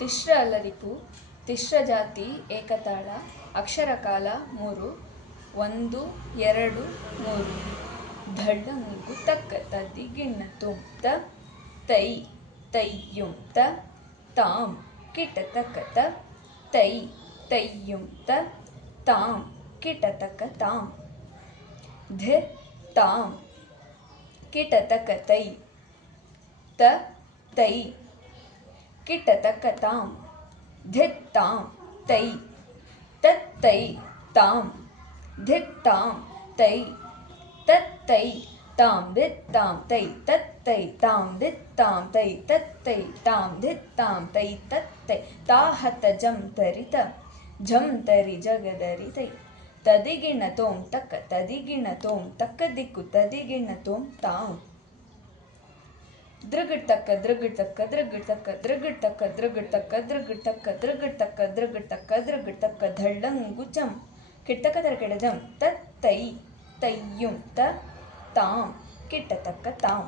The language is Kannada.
ತಿಶ್ರ ಅಲರಿಪು ತಿಶ್ರ ಜಾತಿ ಏಕತಾಳ ಅಕ್ಷರ ಕಾಲ 3 1 2 3 ಧಳ್ಳಂಗು ತಕ್ಕ ತದ್ದಿ ಗಿಣ್ಣ ತುಂ ತ ತೈ ತೈಯುಂ ತ ತಾಂ ಕಿಟ ತಕ್ಕ ತ ತೈ ತೈಯುಂ ತ ತಾಂ ಕಿಟ ತಕ್ಕ ತಾಂ ಧೆ ತಾಂ ಕಿಟ ತಕ್ಕ ತೈ ತ ತೈ ಕಿಟ ತಕ್ಕ ತಾಂ ಧಿತ್ ತಾಂ ತೈ ತತ್ ತೈ ತಾಂ ಧಿತ್ ತಾಂ ತೈ ತತ್ ತೈ ತಾಂ ಧಿತ್ ತಾಂ ತೈ ತತ್ ತೈ ತಾಂ ಧಿತ್ ತಾಂ ತೈ ತತ್ ತೈ ತಾಂ ಧಿತ್ ತಾಂ ತೈ ತತ್ ತೈ ತಾಹತ ಜಂ ತರಿತ ಝಂ ತರಿ ಜಗದರಿ ತೈ ತದಿಗಿಣ ತೋಂ ತಕ್ಕ ತದಿಗಿಣ ತೋಂ ತಕ್ಕ ದಿಕ್ಕು ತದಿಗಿಣ ತೋಂ ತಾಂ ದೃಗಡ್ ತಕ್ಕ ದೃಗಡ್ ತಕ್ಕ ದೃಗಡ್ ತಕ್ಕ ದೃಗಡ್ ತಕ್ಕ ದೃಗಡ್ ತಕ್ಕ ದೃಗಡ್ ತಕ್ಕ ದೃಗಡ್ ತಕ್ಕ ದೃಗಡ್ ತಕ್ಕ ದೃಗಡ್ ತಕ್ಕ ಧಳ್ಳಂಗು ಚಂ ಕಿಟ್ಟಕ ತರಕೆಡ ಜಂ ತತ್ ತೈ ತೈಯುಂ ತ ತಾಂ ಕಿಟ್ಟ ತಕ್ಕ ತಾಂ